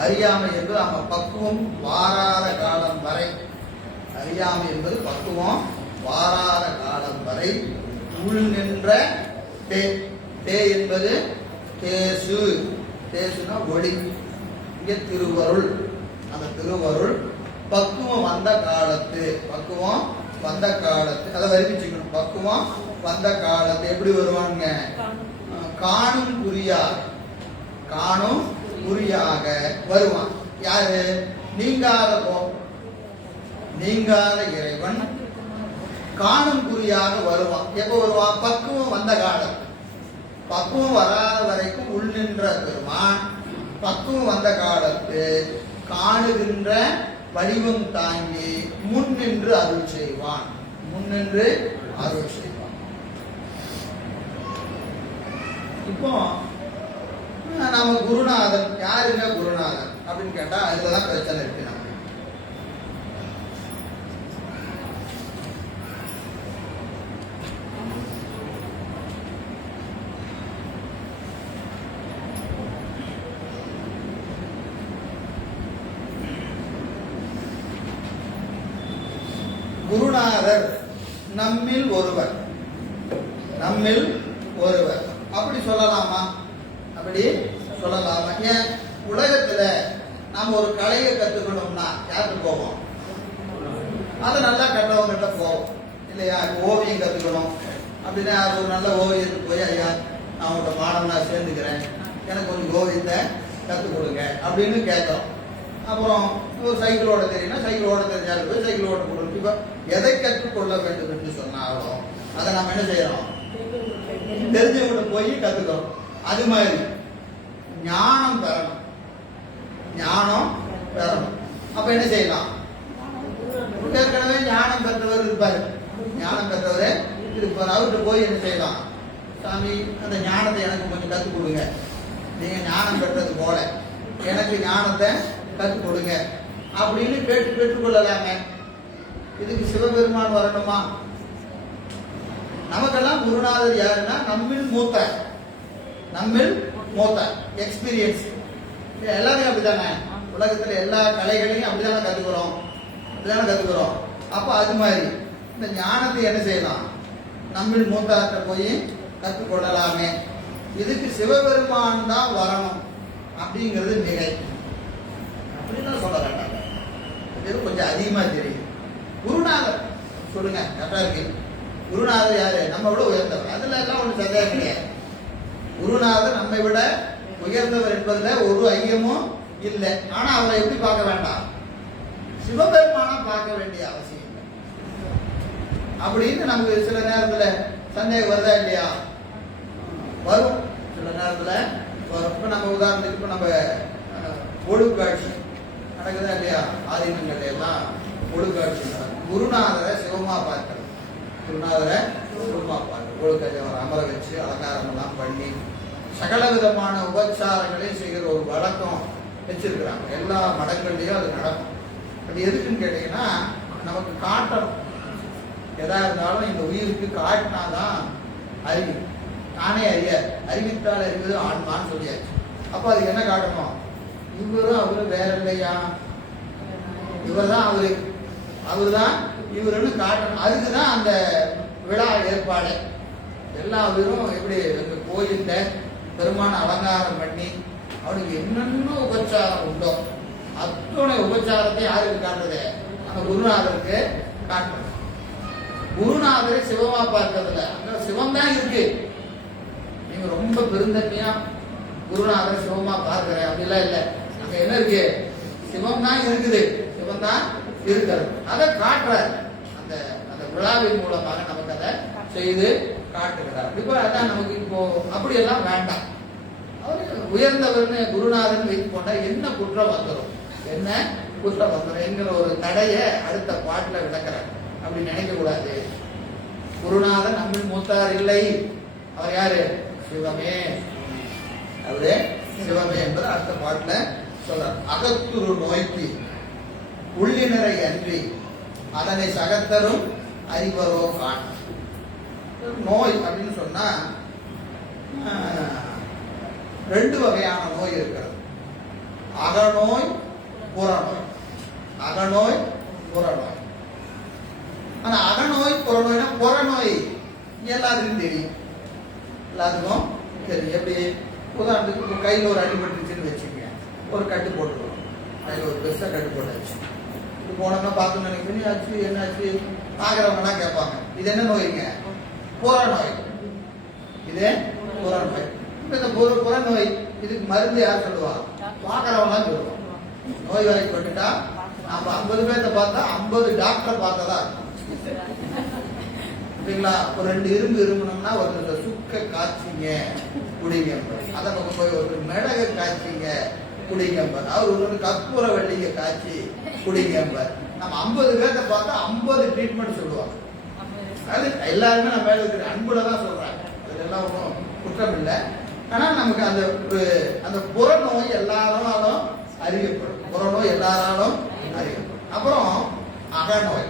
அறியாமை என்பது நம்ம பக்குவம் வாராத காலம் வரை. அறியாமை என்பது பக்குவம் வாராத காலம் வரை. உள் நின்ற தே தே என்பது தேசு. தேசுனா ஒளி. இங்க திருவருள். அந்த திருவருள் பக்குவம் வந்த காலத்து. பக்குவம் வந்த காலத்து. அதை வருவிச்சுக்கணும். பக்குவம் வந்த காலத்து. எப்படி வருவானுங்க? காணும். குறியார் காணும் குறியாக வருவான். யாரு? நீங்காத போ நீங்காத இறைவன் காணும் குறியாக வருவான். எப்ப வருவான்? பக்குவம் வந்த காலம். பக்குவம் வராத வரைக்கும் உள் நின்ற பெருமான் பக்குவம் வந்த காலத்து காணுகின்ற வடிவம் தாங்கி முன் நின்று அருள் செய்வான். முன் நின்று அருள் செய்வான். இப்போ நம்ம குருநாதன். யாருங்க குருநாதன்? அப்படின்னு கேட்டா அதுலதான் பிரச்சனை இருக்கு நமக்கு குருநாதர் நம்மில் ஒருவர் நம்மில் ஒருவர் அப்படி சொல்லலாமா அப்படி சொல்லலாமா ஏன் உலகத்துல நாம ஒரு கலையை கத்துக்கணும்னா யாருக்கு போவோம் அது நல்லா கற்றவங்கிட்ட போவோம் இல்லையா இப்ப ஓவியம் கத்துக்கணும். அப்படின்னா அது ஒரு நல்ல ஓவியத்துக்கு போய் ஐயா நான் உங்களோட மாணவனா சேர்ந்துக்கிறேன். எனக்கு கொஞ்சம் ஓவியத்தை கற்றுக் கொடுங்க. அப்படின்னு கேட்டோம். அப்புறம் ஒரு சைக்கிள் ஓட தெரியும்னா சைக்கிள் ஓட தெரிஞ்சாலும் போய் சைக்கிள் ஓட கொடுக்கணும் இப்போ எதை கற்றுக்கொள்ள வேண்டும் என்று சொன்னாலும் அதை நம்ம என்ன செய்யறோம்? தெரிஞ்சவங்க போய் கற்றுக்கிறோம் அது மாதிரி ஞானம் பெறணும். ஞானம் பெறணும். அப்ப என்ன செய்யலாம்? ஏற்கனவே ஞானம் பெற்றவர் இருப்பார். ஞானம் பெற்றவர் இருப்பார் அவர்கிட்ட போய் என்ன செய்யலாம்? சாமி அந்த ஞானத்தை எனக்கு கொஞ்சம் கற்றுக் கொடுங்க. நீங்க ஞானம் பெற்றது போல. எனக்கு ஞானத்தை கற்றுக் கொடுங்க. அப்படின்னு கேட்டு பெற்றுக்கொள்ளலாங்க இதுக்கு சிவபெருமான் வரணுமா? நமக்கெல்லாம் குருநாதர் யாருன்னா நம்மில் மூத்த நம்மில் மூத்த எக்ஸ்பீரியன்ஸ் எல்லாமே அப்படிதானே உலகத்துல எல்லா கலைகளையும் அப்படிதானே கத்துக்கிறோம். அப்படிதானே கத்துக்கிறோம். அப்ப அது மாதிரி. இந்த ஞானத்தை என்ன செய்யலாம்? நம்மில் மூத்தாற்ற போய் கற்றுக்கொள்ளலாமே. இதுக்கு சிவபெருமான் தான் வரணும் அப்படிங்கிறது மிகை அப்படின்னு சொல்ல வேண்டாம் இது கொஞ்சம் அதிகமாக தெரியும் குருநாதர் சொல்லுங்க கரெக்டாக இருக்கு. குருநாதர் யாரு? நம்ம விட உயர்ந்தவர். அதுல எல்லாம் ஒன்று சந்தேகம் கிடையாது குருநாதர் நம்மை விட உயர்ந்தவர் என்பதில் ஒரு ஐயமும் இல்லை. ஆனால் அவரை எப்படி பார்க்க வேண்டாம்? சிவபெருமானா பார்க்க வேண்டிய அவசியம். அப்படின்னு நமக்கு சில நேரத்துல சந்தேகம் வருதா இல்லையா? வரும். சில நேரத்துல வரும். இப்ப நம்ம உதாரணத்துக்கு இப்ப நம்ம ஒழுக்காட்சி நடக்குதா இல்லையா? ஆதீனங்கள் எல்லாம் ஒழுக்காட்சி நடக்கும். குருநாதரை சிவமா பார்க்கறது குருநாதரை சிவமா பார்க்கறது ஒழுக்காட்சி அவர் அமர வச்சு அலங்காரம் எல்லாம் பண்ணி சகல விதமான உபச்சாரங்களையும் செய்கிற ஒரு வழக்கம் வச்சிருக்கிறாங்க. எல்லா மடங்கள்லயும் அது நடக்கும். அது எதுக்குன்னு கேட்டீங்கன்னா நமக்கு காட்டணும். எதா இருந்தாலும் இந்த உயிருக்கு காட்டினாதான் அறிவு. தானே அறிய. அறிவித்தால் அறிவது ஆன்மான்னு சொல்லியாச்சு. அப்போ அதுக்கு என்ன காட்டணும்? இவரும் அவரு வேற இல்லையா? இவர் தான் அவரு. அவரு தான் இவருன்னு காட்டணும். அதுக்கு தான் அந்த விழா ஏற்பாடு. எல்லா பேரும் எப்படி இந்த கோயில்ல பெருமான அலங்காரம் பண்ணி அவனுக்கு என்னென்ன உபச்சாரம் உண்டோ அத்தனை உபச்சாரத்தை யாருக்கு காட்டுறது? அந்த குருநாதருக்கு காட்டுறது குருநாதரை சிவமா பார்க்கறதுல. அங்க சிவம் தான் இருக்கு. நீங்க ரொம்ப பெருந்தன்மையா குருநாதரை சிவமா பார்க்கிறேன் அப்படிலாம் இல்ல. அங்க என்ன இருக்கு? சிவம் தான் இருக்குது. சிவம் தான் இருக்கிறது. அதை காட்டுற அந்த அந்த விழாவின் மூலமாக நமக்கு அதை செய்து காட்டுகிறார். இப்போ அதான் நமக்கு இப்போ அப்படியெல்லாம் வேண்டாம். அவர் உயர்ந்தவர்னு குருநாதன் வைத்து கொண்டா என்ன குற்றம் வந்துடும் என்ன குற்றம் வந்துடும் என்கிற ஒரு தடையை அடுத்த பாட்டுல விளக்குறார். அப்படி நினைக்க கூடாது. குருநாதன் நம்மில் மூத்தார் இல்லை. அவர் யாரு? சிவமே. அவரு சிவமே என்பது அடுத்த பாட்டுல சொல்றார் அகத்துரு நோய்க்கு உள்ளினரை அன்றி அதனை சகத்தரும் அறிவரோ காண். நோய் அப்படின்னு சொன்னா ரெண்டு வகையான நோய் இருக்கிறது. அகநோய் புறநோய். அகநோய் புறநோய். ஆனா அகநோய் புறநோய்னா புறநோய். எல்லாருக்கும் தெரியும். எல்லாத்துக்கும் தெரியும். எப்படி? உதாரணத்துக்கு கையில் ஒரு அடிபட்டுச்சுன்னு வச்சுக்கோங்க. ஒரு கட்டு போட்டுருவோம் அதில் ஒரு பெருசாக கட்டு போட்டாச்சு. இது போனோம்னா பார்த்து நினைக்கிறேன் ஆச்சு என்னாச்சு? ஆகிறவங்கன்னா கேட்பாங்க. இது என்ன நோய்ங்க? புறநோய். இது புறநோய். இப்போ இந்த புற புறநோய் இதுக்கு மருந்து யார் சொல்லுவா? பார்க்குறவங்களாம் சொல்லுவாங்க நோய் வாய்ப்பட்டுட்டா நம்ம ஐம்பது பேர்த்த பார்த்தா ஐம்பது டாக்டரை பார்த்ததா இருக்கும். சரிங்களா ஒரு ரெண்டு இரும்பு இரும்புனோம்னா ஒருத்தர் சுக்க காய்ச்சிங்க குடிங்க அதை பக்கம் போய் ஒருத்தர் மிளக காய்ச்சிங்க குடிங்க அவர் ஒரு கற்பூர வெள்ளிங்க காய்ச்சி குடிங்க நம்ம ஐம்பது பேர்த்த பார்த்தா ஐம்பது ட்ரீட்மெண்ட் சொல்லுவாங்க. அது எல்லாருமே நம்ம மேல இருக்கிற அன்புல தான் சொல்றாங்க. அதெல்லாம் ஒன்றும் குற்றம் இல்லை. ஆனால் நமக்கு அந்த ஒரு- அந்த புறநோய் எல்லாராலும் அறியப்படும். புறநோய் எல்லாராலும் அறியப்படும். அப்புறம் அகநோய்.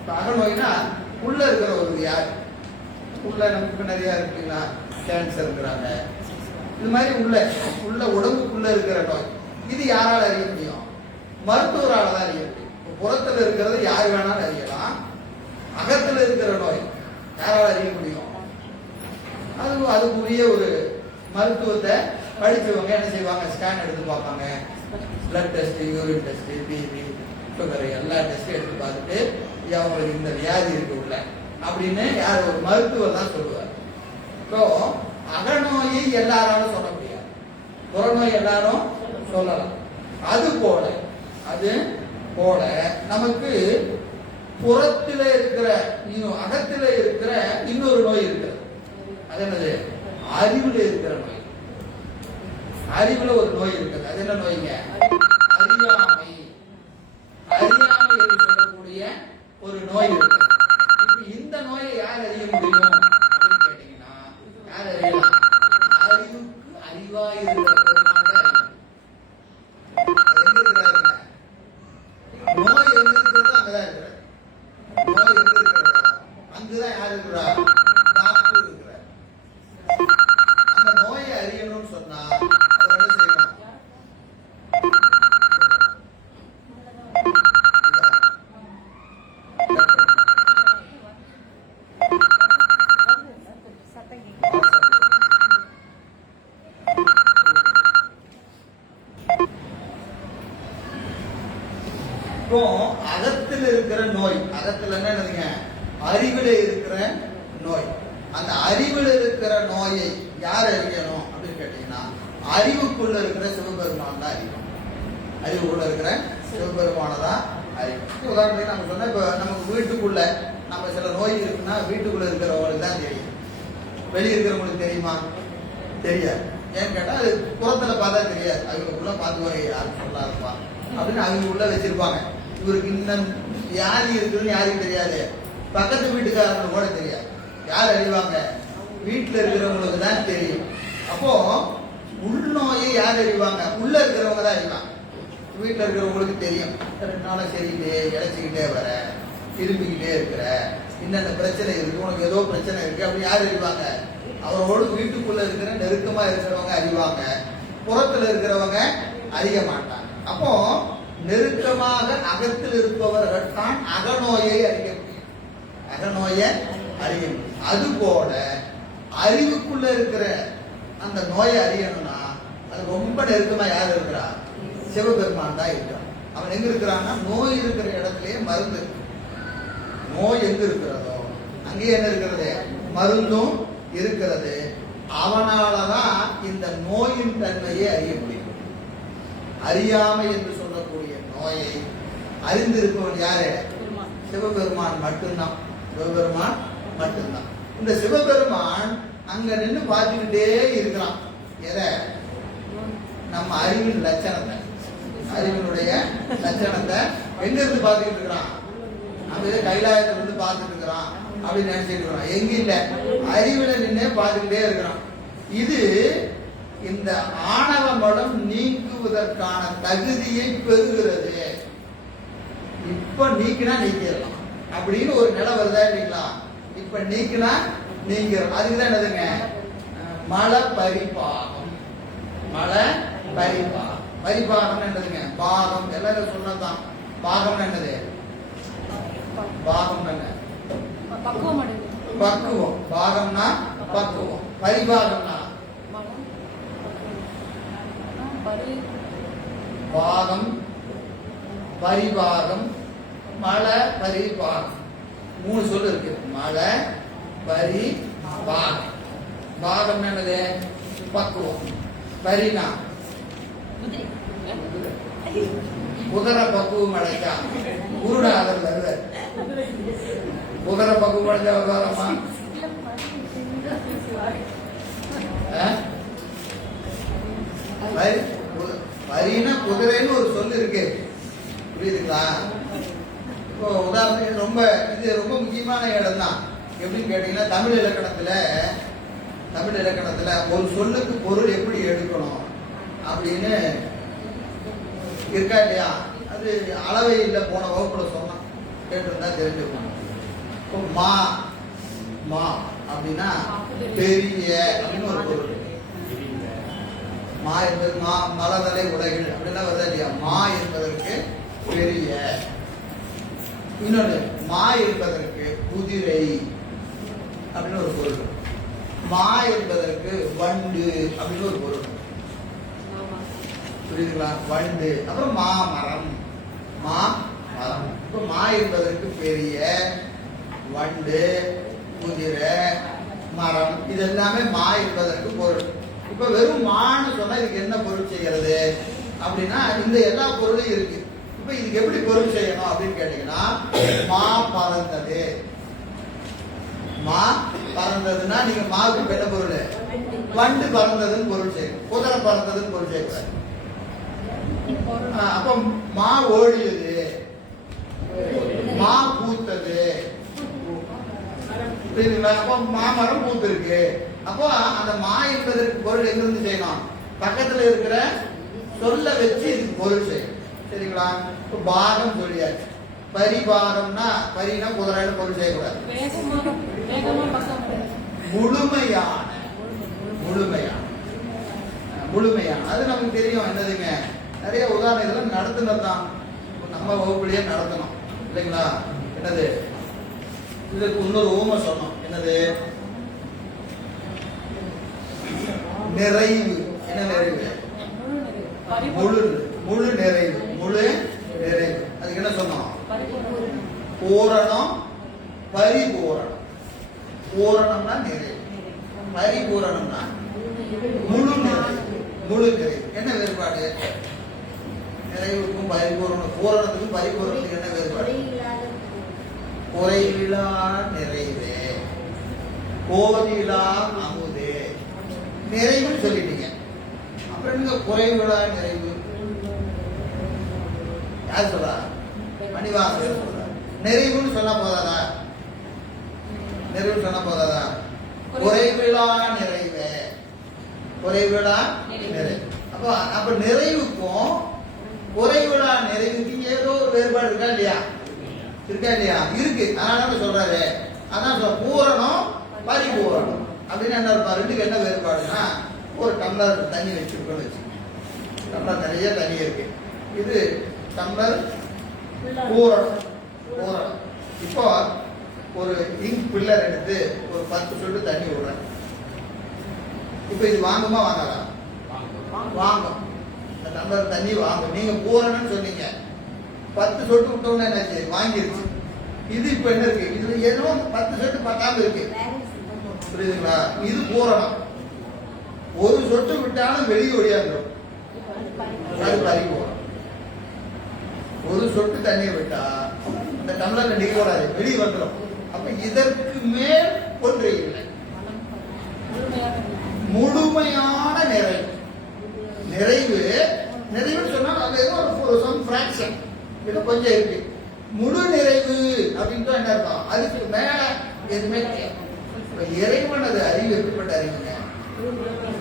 இப்ப அகநோய்னா உள்ள இருக்கிற ஒரு உள்ள நமக்கு நிறைய இருக்குங்களா கேன்சர் இருக்கிறாங்க. இது மாதிரி உள்ள உள்ள உடம்புக்குள்ள இருக்கிற நோய். இது யாரால் அறிய முடியும்? மருத்துவரால் தான் அறிய முடியும். புறத்தில் இருக்கிறது யார் வேணாலும் அறியலாம். அகத்தில் இருக்கிற நோய் யாரால் அறிய முடியும்? அது அதுக்குரிய ஒரு மருத்துவத்தை படிச்சவங்க என்ன செய்வாங்க? ஸ்கேன் எடுத்து பார்ப்பாங்க. Blood test urine test BP sugar எல்லா டெஸ்ட்டும் எடுத்து பார்த்துட்டு அவங்களுக்கு இந்த வியாதி இருக்கு உள்ள. அப்படின்னு யார் ஒரு மருத்துவர் தான் சொல்லுவார். இப்போ அகநோயை எல்லாராலும் சொல்ல முடியாது. புறநோய் எல்லாரும் சொல்லலாம். அது போல அது போல நமக்கு புறத்தில இருக்கிற இன்னும் அகத்தில இருக்கிற இன்னொரு நோய் இருக்கிறது. அது என்னது? அறிவுல இருக்கிற நோய். அறிவுல ஒரு நோய் இருக்குது. அது என்ன நோய்ங்க? அறியாமல் அறியாமை என்று சொல்லக்கூடிய ஒரு நோய் இருக்கு இப்ப இந்த நோயை யார் அறிய முடியும் அப்படின்னு கேட்டீங்கன்னா யார் அறியலாம்? அறிவுக்கு இருக்கிற நோய் எங்க இருக்கிறதோ அங்கதான் நோய் எங்க இருக்கிறதோ அங்குதான் யார் இருக்கிறா தெரியுமா தெரியாது. ஏன்னு கேட்டா அது புறத்துல பார்த்தா தெரியாது. அவங்க உள்ள பார்த்துக்குவாங்க யாரும் சொல்லாதப்பா? அப்படின்னு அவங்க உள்ள வச்சிருப்பாங்க. இவருக்கு இன்னும் வியாதி இருக்குன்னு யாருக்கும் தெரியாது. பக்கத்து வீட்டுக்காரங்க கூட தெரியாது. யார் அறிவாங்க? வீட்டுல இருக்கிறவங்களுக்கு தான் தெரியும். அப்போ உள்நோயை யார் அறிவாங்க? உள்ள இருக்கிறவங்க தான் அறிவாங்க. வீட்டில் இருக்கிறவங்களுக்கு தெரியும். ரெண்டு நாளாக சரிக்கிட்டே இழைச்சிக்கிட்டே வர திரும்பிக்கிட்டே இருக்கிற இன்னென்ன பிரச்சனை இருக்கு உனக்கு ஏதோ பிரச்சனை இருக்கு அப்படின்னு யார் அறிவாங்க? அவரோடு வீட்டுக்குள்ள இருக்கிற நெருக்கமா இருக்கிறவங்க அறிவாங்க. புறத்துல இருக்கிறவங்க அறிய மாட்டாங்க. அப்போ நெருக்கமாக அகத்தில் இருப்பவர்கள் தான் அகநோயை அறிய முடியும். அகநோயை அறிய முடியும். அது போல அறிவுக்குள்ள இருக்கிற அந்த நோயை அறியணும்னா அது ரொம்ப நெருக்கமா யார் இருக்கிறா? சிவபெருமான் தான் இருக்கிறான். அவன் எங்க இருக்கிறான்னா நோய் இருக்கிற இடத்துலயே மருந்து இருக்கு. நோய் எங்க இருக்கிறதோ அங்கே என்ன இருக்கிறது? மருந்தும் இருக்கிறது. அவனாலதான் இந்த நோயின் தன்மையை அறிய முடியும். அறியாமை என்று சொல்லக்கூடிய நோயை அறிந்திருப்பவன் யாரு? சிவபெருமான். மட்டும்தான். சிவபெருமான் மட்டும்தான். இந்த சிவபெருமான் அங்க நின்னு பார்த்துக்கிட்டே இருக்கிறான். எதை? நம்ம அறிவின் லட்சணத்தை. அறிவினுடைய லட்சணத்தை எங்க இருந்து பார்த்துக்கிட்டு இருக்கிறான்? நம்ம கைலாயத்தை வந்து பார்த்துட்டு இருக்கிறான் அப்படின்னு நினைச்சிட்டு இருக்கிறான். எங்க இல்ல? அறிவுல நின்று பார்த்துக்கிட்டே இருக்கிறான். இது இந்த ஆணவ மலம் நீக்குவதற்கான தகுதியை பெறுகிறது. இப்ப நீக்கினா நீக்கிடலாம். அப்படின்னு ஒரு நிலை வருதா இல்லைங்களா? இப்ப நீக்கினா நீங்கிறோம் அதுக்குதான் என்னதுங்க? அஹ் மல பரிபாகம் மல பரிபாகம் பரிபாகம் என்னதுங்க? பாகம். எல்லாரும் சொன்னதுதான். பாகம் என்னது? பாகம் என்ன பக்குவம். பாகம்னா பக்குவம். பரிபாகம்னா? பாகம் பரிபாகம் மலை பரிபாகம். மூணு சொல் இருக்கு. மலை பரி பாகம். பாகம் என்னது? பக்குவம். பரினா? குதிரை பக்குவம் அடைக்கா. குருடா அதில் வருவ குதிரை பக்குவம் அவதாரமா வருவாரம்மா வரினா குதிரைன்னு ஒரு சொல் இருக்கு. புரியுதுங்களா? இப்போ உதாரணத்துக்கு ரொம்ப இது ரொம்ப முக்கியமான இடம் தான் எப்படின்னு கேட்டீங்கன்னா தமிழ் இலக்கணத்துல தமிழ் இலக்கணத்துல ஒரு சொல்லுக்கு பொருள் எப்படி எடுக்கணும் அப்படின்னு இருக்கா இல்லையா? வந்து அளவை இல்லை போன வகுப்பில் சொன்னான். கேட்டிருந்தா தெரிஞ்சுக்கணும் இப்போ மா மா அப்படின்னா பெரிய அப்படின்னு ஒரு பொருள். மா என்பது மா மலதலை உலகில் அப்படின்னா வருதா இல்லையா? மா என்பதற்கு பெரிய. இன்னொன்று மா என்பதற்கு குதிரை அப்படின்னு ஒரு பொருள். மா என்பதற்கு வண்டு அப்படின்னு ஒரு பொருள். புரியுதுங்களா? வண்டு. அப்புறம் மாமரம். மா மரம் இப்போ மா என்பதற்கு பெரிய வண்டு குதிரை மரம் இது எல்லாமே மா என்பதற்கு பொருள். இப்ப வெறும் மான்னு சொன்னா இதுக்கு என்ன பொருள் செய்கிறது அப்படின்னா இந்த எல்லா பொருளும் இருக்கு. இப்ப இதுக்கு எப்படி பொருள் செய்யணும் அப்படின்னு கேட்டீங்கன்னா மா பறந்தது. மா பறந்ததுன்னா நீங்க மாவுக்கு என்ன பொருள்? வண்டு பறந்ததுன்னு பொருள் செய்யணும். குதிரை பறந்ததுன்னு பொருள் செய்யக்கூடாது. அப்போ மா ஓடியது. மா பூத்தது. புரியுதுங்களா? அப்போ மாமரம் பூத்திருக்கு. அப்போ அந்த மா என்பதற்கு பொருள் எங்கிருந்து செய்யணும்? பக்கத்துல இருக்கிற சொல்ல வச்சு இதுக்கு பொருள் செய்யும் சரிங்களா? இப்போ பாகம் சொல்லியாச்சு. பரிபாகம்னா பரினா குதிரைன்னு பொருள் செய்யக்கூடாது. முழுமையான முழுமையான முழுமையான. அது நமக்கு தெரியும். என்னதுங்க? நிறைய உதாரணம் இதெல்லாம் தான். நம்ம வகுப்புலயே நடத்தணும். இல்லைங்களா? என்னது? இதுக்கு இன்னொரு ஊமை சொன்னோம் என்னது? நிறைவு. என்ன நிறைவு? முழு முழு நிறைவு. முழு நிறைவு. அதுக்கு என்ன சொன்னோம்? பூரணம் பரிபூரணம். பூரணம்னா நிறைவு. பரிபூரணம்னா முழு நிறைவு. முழு நிறைவு. என்ன வேறுபாடு? நிறைவுக்கும் பரிபூரணம் பூரணத்துக்கும் பரிபூரணத்துக்கு என்ன வேறுபாடு. குறைவிலா நிறைவு. கோதிலா அமுது. நிறைவுன்னு சொல்லிட்டீங்க. அப்புறம் என்னங்க குறைவிலா நிறைவு? யார் சொல்றா? மணிவாசகர் சொல்றார் நிறைவுன்னு சொன்னா போதாதா? நிறைவு சொன்னா போதாதா? குறைவிலா நிறைவு. குறைவிலா நிறைவு. அப்போ அப்ப நிறைவுக்கும் குறைவிலா நிறைவுக்கும் ஏதோ வேறுபாடு இருக்கா இல்லையா? இருக்கா இல்லையா? இருக்கு. அதனால தான் சொல்றாரு. அதான் பூரணம் பரிபூரணம். அப்படின்னு என்ன இருப்பா ரெண்டுக்கு என்ன வேறுபாடுனா ஒரு டம்ளர் தண்ணி வச்சிருக்கோம்னு வச்சுக்கோங்க. டம்ளர் நிறைய தண்ணி இருக்கு. இது டம்ளர் பூரணம். பூரணம். இப்போ ஒரு இங்க் பில்லர் எடுத்து ஒரு பத்து சொட்டு தண்ணி விடுறேன். இப்போ இது வாங்குமா வாங்கலாம் வாங்கும். இந்த டம்ளர் தண்ணி வாங்கும். நீங்க பூரணம்னு சொன்னீங்க. பத்து சொட்டு விட்டோம்னா என்னாச்சு? வாங்கிருச்சு. இது இப்போ என்ன இருக்கு? இதுல ஏதோ பத்து சொட்டு பத்தாம இருக்கு. புரியுதுங்களா? இது போறணும் ஒரு சொட்டு விட்டாலும் வெளியே ஒடியாந்துடும் அது போறோம். ஒரு சொட்டு தண்ணியை விட்டா இந்த டம்ளர் நிக்க கூடாது வெளியே வந்துடும் அப்ப இதற்கு மேல் ஒன்று இல்லை. முழுமையான நிறைவு நிறைவு நிறைவுன்னு சொன்னால் அது ஏதோ ஒரு சம் ஃப்ராக்ஷன் ஏதோ கொஞ்சம் இருக்கு. முழு நிறைவு அப்படின்னு தான் என்ன இருக்கும் அதுக்கு மேல எதுவுமே கிடையாது. இறைவனது அறிவு எப்படிப்பட்ட அறிவுங்க?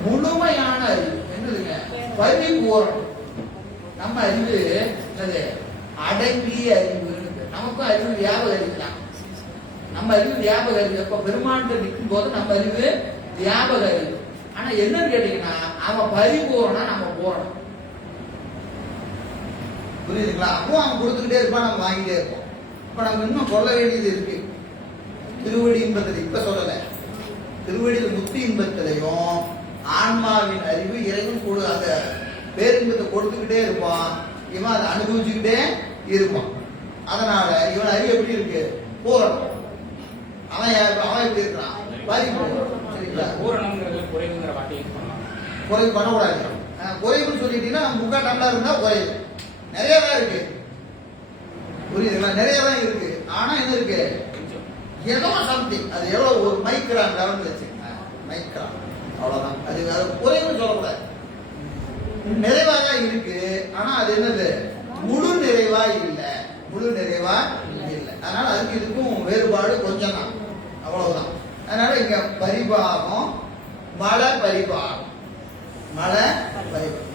முழுமையான அறிவு. என்னதுங்க? பரிபூரணம். நம்ம அறிவு என்னது? அடங்கிய அறிவு நமக்கும் அறிவு வியாபக அறிவு தான் நம்ம அறிவு வியாபக அறிவு எப்ப பெருமாண்டு நிற்கும் போது நம்ம அறிவு வியாபக அறிவு ஆனா என்னன்னு கேட்டீங்கன்னா அவன் பரிபூரணம் நம்ம போறோம். புரியுதுங்களா? அப்பவும் அவன் கொடுத்துக்கிட்டே இருப்பான் நம்ம வாங்கிட்டே இருப்போம். இப்ப நம்ம இன்னும் சொல்ல வேண்டியது இருக்கு. திருவடி இன்பத்தில் இப்ப சொல்லல. திருவடியில் முக்தி இன்பத்திலையும் ஆன்மாவின் அறிவு இறைவன் கொடு அந்த பேரின்பத்தை கொடுத்துக்கிட்டே இருப்பான். இவன் அதை அனுபவிச்சுக்கிட்டே இருப்பான். அதனால இவன் அறிவு எப்படி இருக்கு? பூரணம் அவன் அவன் எப்படி இருக்கிறான்? பரிபூரணம் சரிங்களா? பூரணம் குறைவு பண்ணக்கூடாது. குறைவுன்னு சொல்லிட்டீங்கன்னா முக்கா டம்ளர் இருந்தா குறைவு. நிறைய தான் இருக்கு. புரியுதுங்களா நிறைய தான் இருக்கு. ஆனா என்ன இருக்கு? ஏதோ சம்திங் அது எவ்வளவு ஒரு மைக்ரான் லெவல் வச்சுக்கோங்க. மைக்ரான் அவ்வளவுதான். அது வேற குறைவுன்னு சொல்லக்கூடாது. நிறைவா தான் இருக்கு. ஆனா அது என்னது? முழு நிறைவா இல்ல. முழு நிறைவா இல்ல. அதனால அதுக்கு இதுக்கும் வேறுபாடு கொஞ்சம் தான் அவ்வளவுதான். அதனால இங்க பரிபாகம் மல பரிபாகம். மழை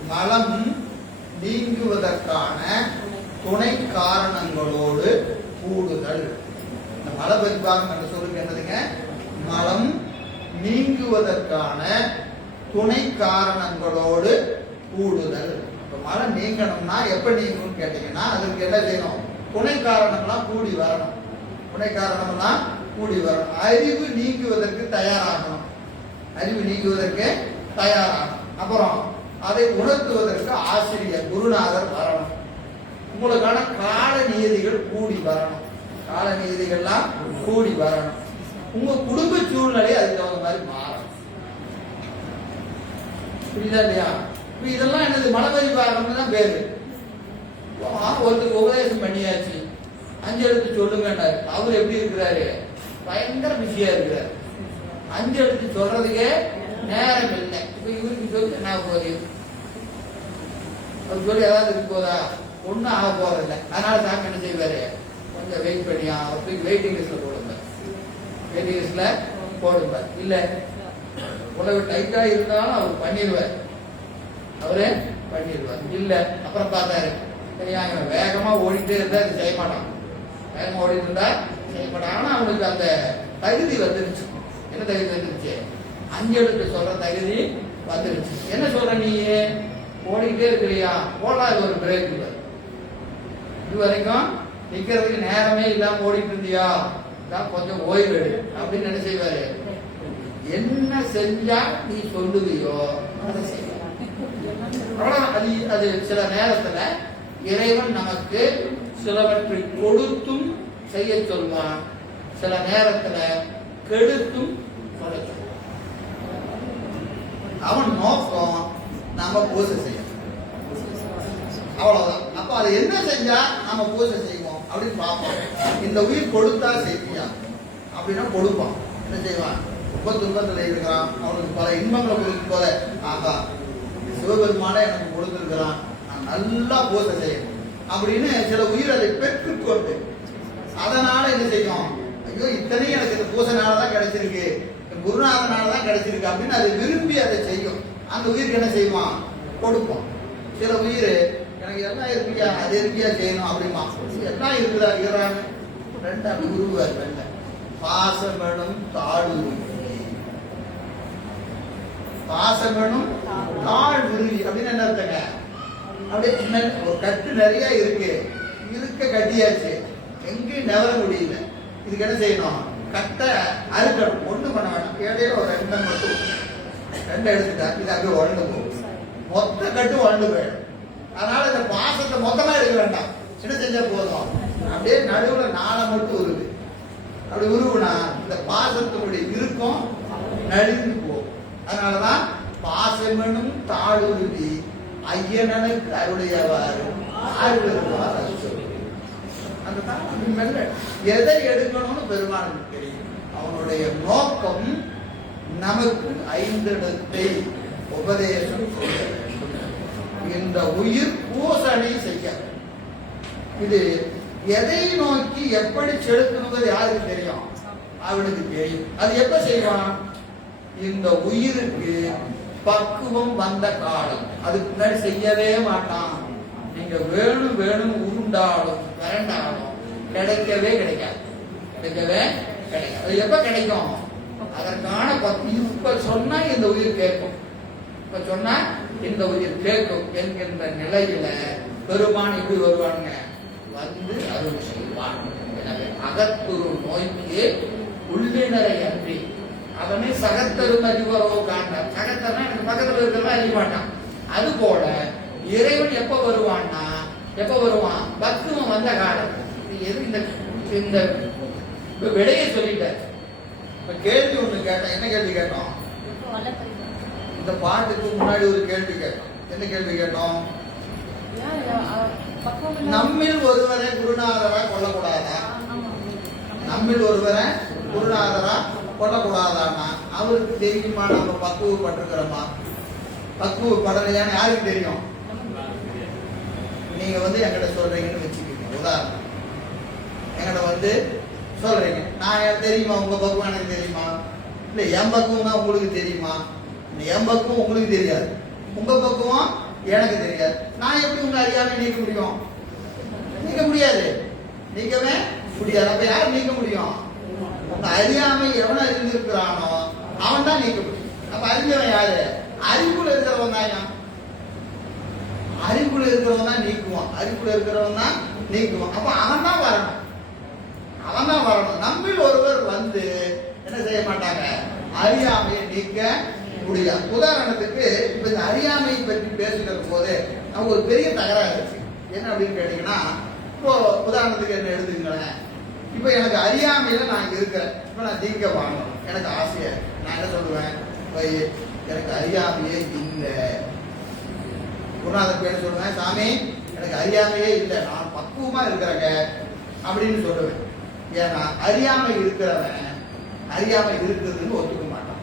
மலம் நீங்குவதற்கான துணை காரணங்களோடு கூடுதல். இந்த மழை பரிபாகம் என்ற சொல்லுக்கு என்னதுங்க? மலம் நீங்குவதற்கான துணை காரணங்களோடு கூடுதல். இப்போ மழை நீங்கணும்னா எப்போ நீங்கணும்னு கேட்டீங்கன்னா அதுக்கு என்ன செய்யணும்? துணை காரணம்லாம் கூடி வரணும். துணை காரணம்லாம் கூடி வரணும். அறிவு நீங்குவதற்கு தயாராகணும். அறிவு நீங்குவதற்கு தயாராகணும். அப்புறம் அதை உணர்த்துவதற்கு ஆசிரியர் குருநாதர் வரணும். உங்களுக்கான கால நியதிகள் கூடி வரணும். கால நியதிகள்லாம் கூடி வரணும். உங்க குடும்ப சூழ்நிலை அதுக்கு தகுந்த மாதிரி மாறும் புரியுதா இல்லையா? இப்ப இதெல்லாம் என்னது? மலபரி பாகம்னு தான் பேரு. ஆ, ஒருத்தருக்கு உபதேசம் பண்ணியாச்சு. அஞ்சு எழுத்து சொல்லுங்கன்னாரு. அவர் எப்படி இருக்கிறாரு? பயங்கர பிஸியா இருக்கிறாரு. அஞ்சு எழுத்து சொல்றதுக்கே நேரம் இல்லை. இப்போ இவருக்கு சொல்லி என்ன போகுது? அவர் சொல்லி ஏதாவது இருக்க போதா? ஒன்றும் ஆக போகிறதில்ல அதனால சாமி என்ன செய்வாரு? கொஞ்சம் வெயிட் பண்ணியா அவருக்கு வெயிட்டிங் லிஸ்ட்டில் போடுங்க. வெயிட்டிங் லிஸ்ட்ல போடுங்க. இல்லை உலக டைட்டாக இருந்தாலும் அவர் பண்ணிடுவார். அவரு பண்ணிடுவார். இல்லை அப்புறம் பார்த்தாரு. சரியா இவன் வேகமாக ஓடிட்டே இருந்தால் அது செய்ய மாட்டான் வேகமாக ஓடிட்டு இருந்தா செய்ய மாட்டான் ஆனால் அவனுக்கு அந்த தகுதி வந்துருச்சு. என்ன தகுதி வந்துருச்சு? அஞ்சு எடுத்து சொல்ற தகுதி வந்துருச்சு. என்ன சொல்ற நீ ஓடிக்கிட்டே இருக்கிறியா? போடலாம் இது ஒரு பிரேக் இது வரைக்கும் நிக்கிறதுக்கு நேரமே இல்லாம ஓடிட்டு இருந்தியா? கொஞ்சம் ஓய்வு எடு. அப்படின்னு என்ன செய்வாரு? என்ன செஞ்சா நீ சொல்லுவியோ அதை செய்வார். அது அது சில நேரத்துல இறைவன் நமக்கு சிலவற்றை கொடுத்தும் செய்ய சொல்வான். சில நேரத்துல கெடுத்தும் கொடுத்தான் அவன் நோக்கம் நாம பூஜை செய்யணும். அவ்வளவுதான். அப்ப அதை என்ன செஞ்சா நாம பூஜை செய்வோம் அப்படின்னு பார்ப்போம். இந்த உயிர் கொடுத்தா செய்வியா அப்படின்னா கொடுப்பான். என்ன செய்வான்? ரொம்ப துன்பத்தில் இருக்கிறான். அவனுக்கு பல இன்பங்களை கொடுக்கும் போல ஆகா சிவபெருமானே எனக்கு கொடுத்திருக்கிறான். நான் நல்லா பூஜை செய்யணும். அப்படின்னு சில உயிர் அதை பெற்றுக்கொண்டு அதனால என்ன செய்யும்? ஐயோ இத்தனையும் எனக்கு இந்த பூசனால தான் கிடைச்சிருக்கு. குருநாதனால தான் கிடைச்சிருக்கு அப்படின்னு அதை விரும்பி அதை செய்யும். அந்த உயிருக்கு என்ன செய்வான் கொடுப்போம். சில உயிர் எனக்கு எல்லாம் இருக்கியா அது இருக்கியா செய்யணும் அப்படிமா எல்லாம் இருக்குதா? இருக்கிறாங்க ரெண்டு அப்படி ரெண்ட ரெண்டு. பாசமெனும் தாழ்வுருவி பாசமெனும் தாழ் உருவி அப்படின்னு என்ன அர்த்தங்க? அப்படியே சின்ன ஒரு கட்டு நிறைய இருக்கு. இருக்க கட்டியாச்சு. எங்கேயும் நவர முடியல. இதுக்கு என்ன செய்யணும்? கட்டை அறுக்கணும். ஒன்று பண்ண வேணாம் இடையில ஒரு ரெண்டை மட்டும். ரெண்டை எடுத்துட்டா இது அங்கே உழந்து போகும். மொத்த கட்டு உழந்து போயிடும். அதனால இந்த பாசத்தை மொத்தமா எடுக்க வேண்டாம். சின்ன செஞ்சா போதும். அப்படியே நடுவில் நாளை மட்டும் உருவு அப்படி உருவுனா இந்த பாசத்தினுடைய இறுக்கம் நலிந்து போகும். அதனாலதான் பாசமெனும் தாழுருவி ஐயனனுக்கு அருடையவாறு ஆறு அந்த தான் மெல்ல எதை எடுக்கணும்னு பெருமானது அவருடைய அவனுடைய நோக்கம் நமக்கு ஐந்திடத்தை உபதேசம் செய்ய வேண்டும். இந்த உயிர் பூசணை செய்ய இது எதை நோக்கி எப்படி செலுத்தணுங்கிறது யாருக்கு தெரியும்? அவனுக்கு தெரியும். அது எப்ப செய்வான்? இந்த உயிருக்கு பக்குவம் வந்த காலம். அதுக்கு முன்னாடி செய்யவே மாட்டான். நீங்க வேணும் வேணும் உருண்டாலும் விரண்டாலும் கிடைக்கவே கிடைக்காது. கிடைக்கவே கிடைக்கும். அது எப்ப கிடைக்கும்? அதற்கான பக்கு இப்ப சொன்னா இந்த உயிர் கேட்கும். இப்ப சொன்னா இந்த உயிர் கேட்கும் என்கின்ற நிலையில பெருமான் எப்படி வருவாங்க வந்து அருள் செய்வான் எனவே அகத்துரு நோய்க்கு உள்ளினரை அன்றி. அவனே சகத்தரும் அறிவரோ காண்டார் சகத்தர்னா எனக்கு பக்கத்துல இருக்கிறவன் அறிய மாட்டான். அது போல இறைவன் எப்ப வருவான்னா எப்ப வருவான்? பத்துவம் வந்த காலம் இது எது இந்த இந்த விடையை சொல்லிட்டார். இப்ப கேள்வி ஒண்ணு கேட்டேன். என்ன கேள்வி கேட்டோம்? இப்போ இந்த பாட்டுக்கு முன்னாடி ஒரு கேள்வி கேட்டோம். என்ன கேள்வி கேட்டோம்? நம்மில் ஒருவரை குருநாதரா கொல்லக்கூடாதா. நம்மில் ஒருவரை குருநாதரா கொல்லக்கூடாதான்னா அவருக்கு தெரியுமா? நம்ம பக்குவப்பட்டிருக்கிறோமா? பக்குவப்படலையான்னு யாருக்கு தெரியும்? நீங்க வந்து என்கிட்ட சொல்றீங்கன்னு வச்சுக்கோங்க. உதாரணம். என்கிட்ட வந்து சொல்றீங்க. நான் தெரியுமா? உங்க பக்குவம் எனக்கு தெரியுமா? இல்ல என் பக்குவம் தான் உங்களுக்கு தெரியுமா? என் பக்குவம் உங்களுக்கு தெரியாது. உங்க பக்குவம் எனக்கு தெரியாது. நான் எப்படி உங்க அறியாமல் நீக்க முடியும்? நீக்க முடியாது. நீக்கவே முடியாது. அப்ப யார் நீக்க முடியும்? உங்க அறியாமை எவன அறிந்திருக்கிறானோ அவன் தான் நீக்க முடியும். அப்ப அறிஞ்சவன் யாரு? அறிவுல இருக்கிறவன் தான் அறிவுக்குள்ள அறிவுல இருக்கிறவன் தான் நீக்குவான். அறிவுல இருக்கிறவன் தான் நீக்குவான். அப்ப அவன் தான் வரணும் அவன் தான் வரணும். நம்மில் ஒருவர் வந்து என்ன செய்ய மாட்டாங்க? அறியாமையை நீக்க முடியாது. உதாரணத்துக்கு இப்ப இந்த அறியாமையை பற்றி பேசுகிற போது நமக்கு ஒரு பெரிய தகராறு இருக்கு. என்ன அப்படின்னு கேட்டீங்கன்னா இப்போ உதாரணத்துக்கு என்ன எடுத்துங்களேன் இப்போ எனக்கு அறியாமையில நான் இருக்கிறேன். இப்போ நான் தீக்க வாங்கணும். எனக்கு ஆசையா நான் என்ன சொல்லுவேன்? இப்போ எனக்கு அறியாமையே இல்லை. குருநாதர் பேர் சொல்லுவேன் சாமி எனக்கு அறியாமையே இல்லை. நான் பக்குவமா இருக்கிறேங்க. அப்படின்னு சொல்லுவேன். ஏன்னா அறியாம இருக்கிறவன் அறியாம இருக்குதுன்னு ஒத்துக்க மாட்டான்.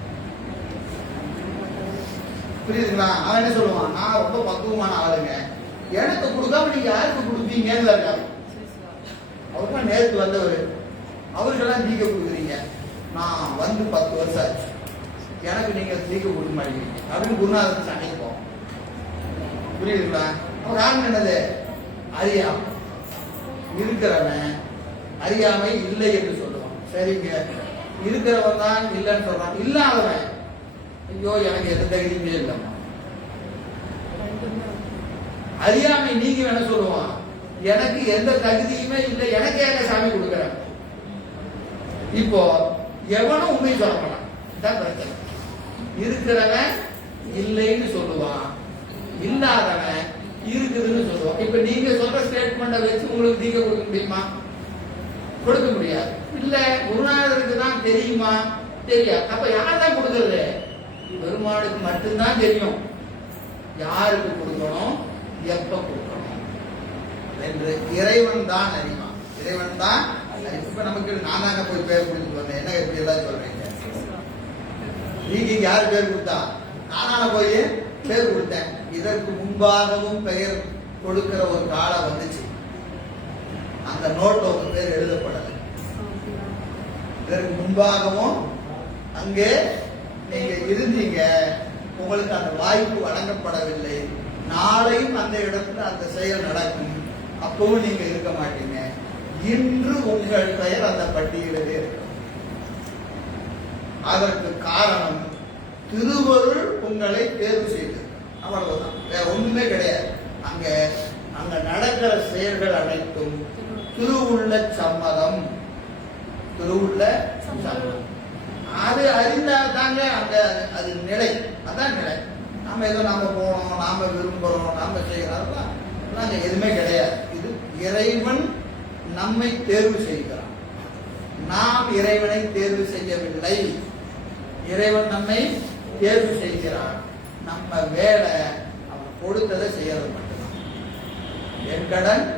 புரியுதுங்களா? அவன் என்ன சொல்லுவான்? நான் ரொம்ப பக்குவமான ஆளுங்க. எனக்கு கொடுக்காம நீங்க யாருக்கு கொடுப்பீங்கன்னு இருக்காங்க கேட்பான். அவர் நேற்று வந்தவர். அவருக்கெல்லாம் தீக்க கொடுக்குறீங்க. நான் வந்து பத்து வருஷம் ஆச்சு. எனக்கு நீங்க தீக்க கொடுக்க மாட்டேங்கிறீங்க. அப்படின்னு குருநாதன் சண்டைக்கு போவோம் புரியுதுங்களா? அவர் காரணம் என்னது? அறியாம. இருக்கிறவன் அறியாமை இல்லை என்று சொல்லுவான் சரிங்க. இருக்கிறவன் தான் இல்லைன்னு சொல்றான். இல்லாதவன் ஐயோ எனக்கு எந்த தகுதியுமே இல்லைம்மா. அறியாமை நீங்க என்ன சொல்லுவான்? எனக்கு எந்த தகுதியுமே இல்லை. எனக்கே என்ன சாமி கொடுக்குறேன் இப்போ எவனும் உண்மை சொல்ல மாட்டான். இதான் பிரச்சனை. இருக்கிறவன் இல்லைன்னு சொல்லுவான். இல்லாதவன் இருக்குதுன்னு சொல்லுவான். இப்ப நீங்க சொல்ற ஸ்டேட்மெண்ட்டை வச்சு உங்களுக்கு தீக்க கொடுக்க முடியுமா? கொடுக்க முடியாது. இல்ல குருநாதருக்கு தான் தெரியுமா? தெரியாது. அப்ப யார் தான் கொடுக்கறது? பெருமாளுக்கு மட்டும்தான் தெரியும். யாருக்கு கொடுக்கணும்? எப்ப கொடுக்கணும்? என்று இறைவன் தான் அறிவான். இறைவன் தான் இப்ப நமக்கு நானாக போய் பேர் கொடுத்து வந்தேன். என்ன இப்படி சொல்றீங்க? நீங்க இங்க யார் பேர் கொடுத்தா? நானாக போய் பேர் கொடுத்தேன். இதற்கு முன்பாகவும் பெயர் கொடுக்கிற ஒரு காலம் வந்துச்சு. அந்த நோட்டு உங்க பேர் எழுதப்படலை. இதற்கு முன்பாகவும் அங்கே நீங்க இருந்தீங்க. உங்களுக்கு அந்த வாய்ப்பு வழங்கப்படவில்லை. நாளையும் அந்த இடத்துல அந்த செயல் நடக்கும். அப்பவும் நீங்க இருக்க மாட்டீங்க. இன்று உங்கள் பெயர் அந்த பட்டியலிலே இருக்கும் அதற்கு காரணம் திருவருள் உங்களை தேர்வு செய்து அவ்வளவுதான். வேற ஒண்ணுமே கிடையாது. அங்க அங்க நடக்கிற செயல்கள் அனைத்தும் திருவுள்ள சம்மதம். திருவுள்ள சம்மதம். அது அறிந்தால் தாங்க அந்த அது நிலை. அதான் நிலை. நாம ஏதோ நாம போனோம் நாம விரும்புறோம் நாம செய்யறோம். அங்க எதுவுமே கிடையாது. இது இறைவன் நம்மை தேர்வு செய்கிறான். நாம் இறைவனை தேர்வு செய்யவில்லை. இறைவன் நம்மை தேர்வு செய்கிறான். நம்ம வேலை அவன் கொடுத்ததை செய்யறது மட்டும்தான். என் கடன்.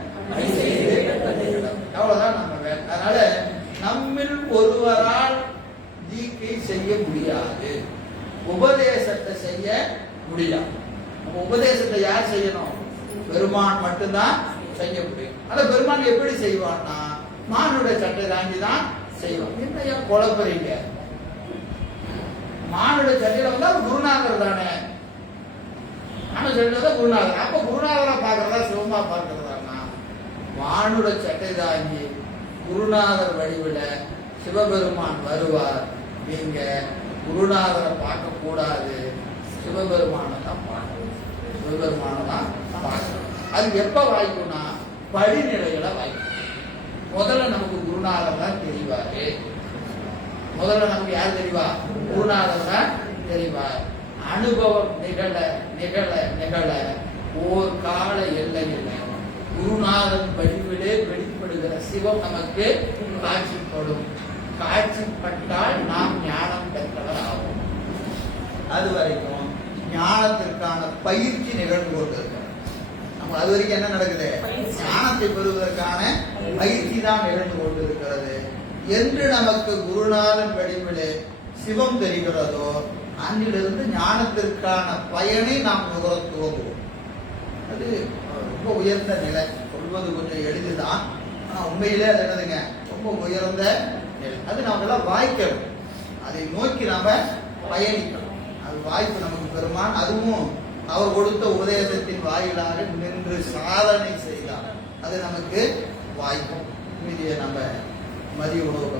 அவ்வளவுதான் நம்ம அதனால நம்மில் ஒருவரால் தீக்கை செய்ய முடியாது. உபதேசத்தை செய்ய முடியாது. உபதேசத்தை யார் செய்யணும்? பெருமான் மட்டும்தான் செய்ய முடியும். அந்த பெருமான் எப்படி செய்வான்னா மானுடைய சட்டை தாண்டி தான் செய்வான். என்ன குழப்பறீங்க? மானுடைய சட்டையில வந்தா குருநாதர் தானே? மானுட சட்டையில தான் குருநாதர். அப்ப குருநாதரா பாக்குறதா சிவமா பாக்குறதா வானுட சட்டை தாங்கி குருநாதர் வடிவில் சிவபெருமான் வருவார். நீங்க குருநாதரை பார்க்க கூடாது சிவபெருமானை தான் பார்க்கணும். சிவபெருமானை தான் பார்க்கணும். அது எப்ப வாய்க்கும்னா படிநிலைகளை வாய்க்கும். முதல்ல நமக்கு குருநாதர் தான் தெரிவாரு. முதல்ல நமக்கு யார் தெரிவா? குருநாதர் தான் தெரிவார். அனுபவம் நிகழ நிகழ நிகழ. ஓர் கால எல்லையில் குருநாதன் வடிவிலே வெளிப்படுகிற சிவம் நமக்கு காட்சிப்படும். காட்சிப்பட்டால் நாம் ஞானம் பெற்றவர் ஆகும் அது வரைக்கும் ஞானத்திற்கான பயிற்சி நிகழ்ந்து கொண்டிருக்கிறது நம்ம அது வரைக்கும் என்ன நடக்குது. ஞானத்தை பெறுவதற்கான பயிற்சி தான் நிகழ்ந்து கொண்டிருக்கிறது. என்று நமக்கு குருநாதன் வடிவிலே சிவம் தெரிகிறதோ அன்றிலிருந்து ஞானத்திற்கான பயனை நாம் நுகர துவங்குவோம். அது ரொம்ப உயர்ந்த நிலை. சொல்வது கொஞ்சம் எளிதுதான் ஆனால் உண்மையிலே அது என்னதுங்க? ரொம்ப உயர்ந்த நிலை. அது நாம வாய்க்கணும். அதை நோக்கி நாம பயணிக்கணும். அது வாய்ப்பு நமக்கு பெருமான் அதுவும் அவர் கொடுத்த உபதேசத்தின் வாயிலாக நின்று சாதனை செய்தார். அது நமக்கு வாய்க்கும். மீதியை நம்ம மதிய உணவுக்கு